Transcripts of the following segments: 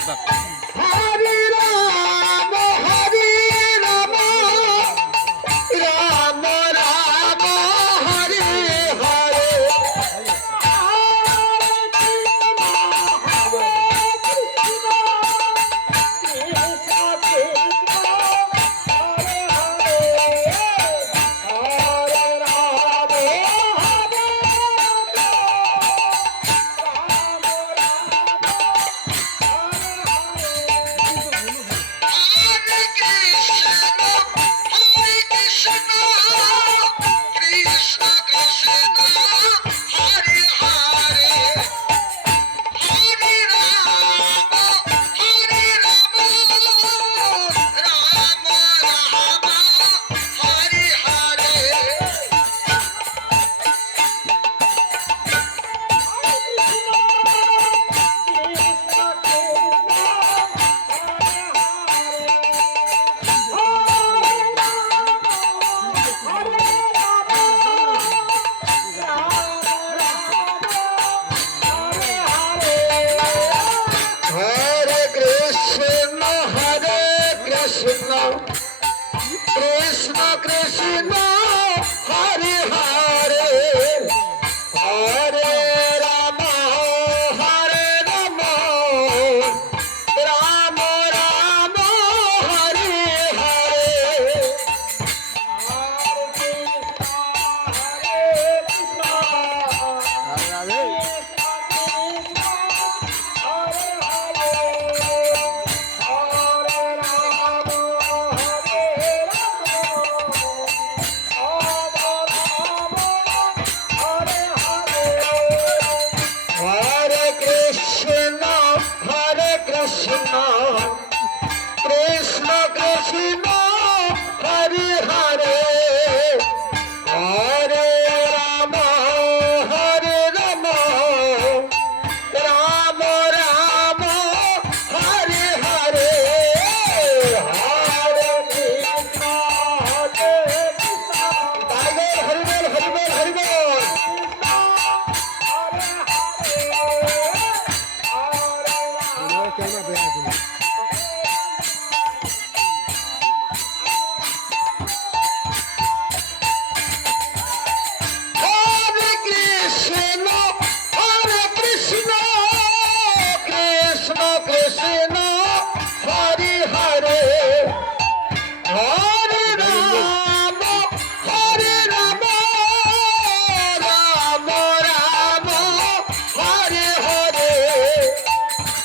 অর্থাৎ হরে রাম রাম রাম হরে হরে कृष्ण कृष्ण हरे हरे हरे राम राम राम हरे हरे कृष्ण कृष्ण हरे हरे हरे राम राम राम हरे हरे हरे कृष्ण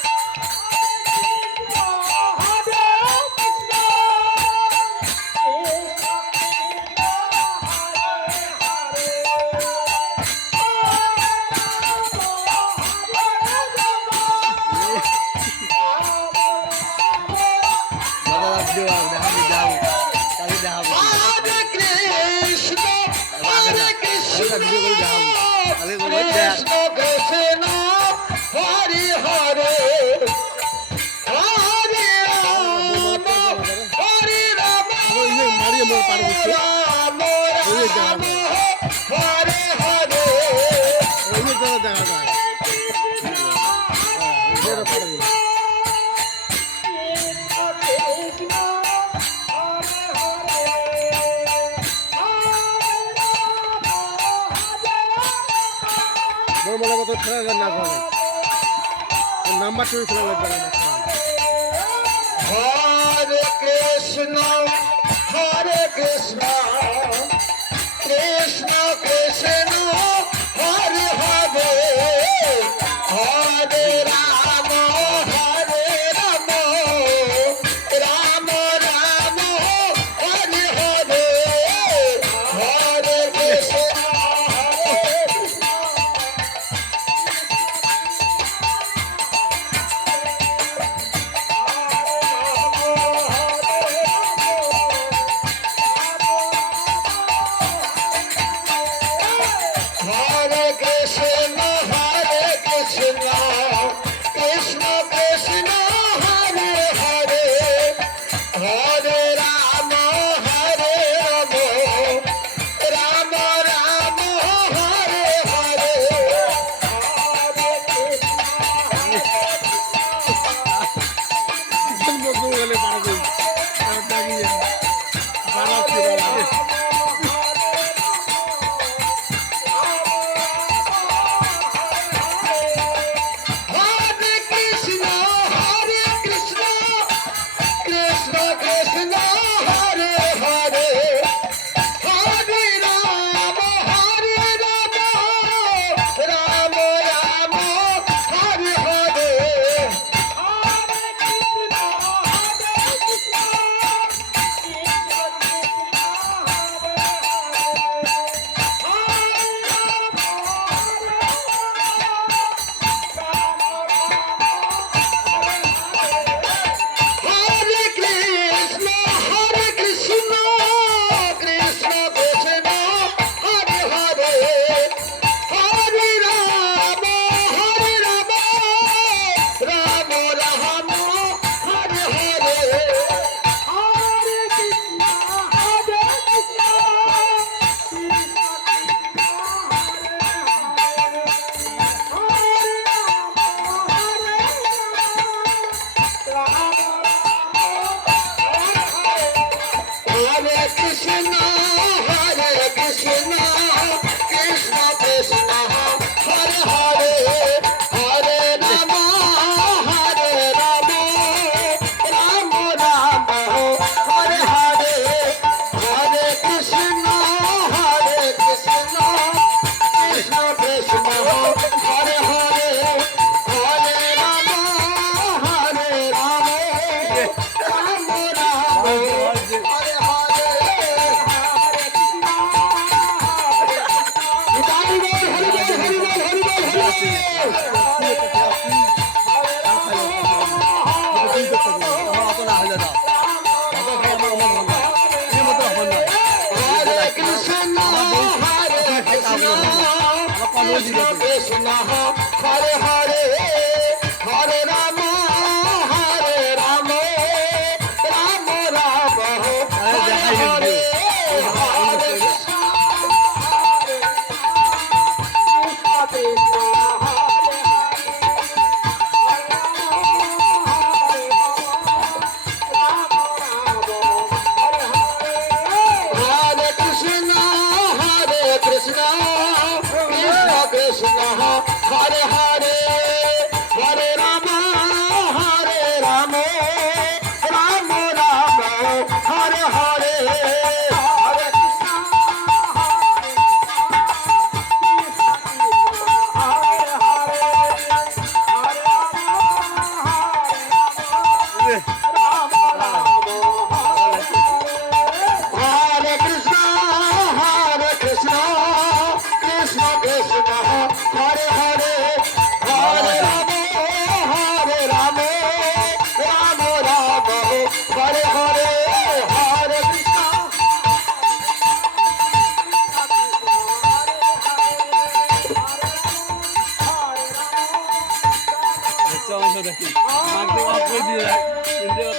हरे बोल हरि बोल कृष्ण कृष्ण हरे हरे हरे राम राम राम हरे हरे নাম্বার টু हरे कृष्ण कृष्ण कृष्ण हरे हरे हरे राम राम राम हरे हरे हरे कृष्ण কৃষ্ণ হরে কৃষ্ণ কৃষ্ণ কৃষ্ণ হরে হরে হরে রাম রাম রাম হরে হরে হরে কৃষ্ণ কৃষ্ণ কৃষ্ণ হরে হরে হরে রাম রাম হরে হরে অত না হলে দাও অত ভাই আমার অনেক ভালো লাগে এর মতো হবে না হরে কৃষ্ণ হরে কৃষ্ণ কৃষ্ণ হরে হরে হরে রাম রাম রাম হরে হরে হরে হরে কৃষ্ণ কৃষ্ণ কৃষ্ণ হরে হরে হরে রাম রাম রাম রাম হরে হরে হরে কৃষ্ণ হরে কৃষ্ণ কৃষ্ণ কৃষ্ণ কৃষ্ণ হরে হরে হরে রাম রাম রাম রাম হরে হরে হরে কৃষ্ণ চল দেখি আমাকে অফ করে দিয়ে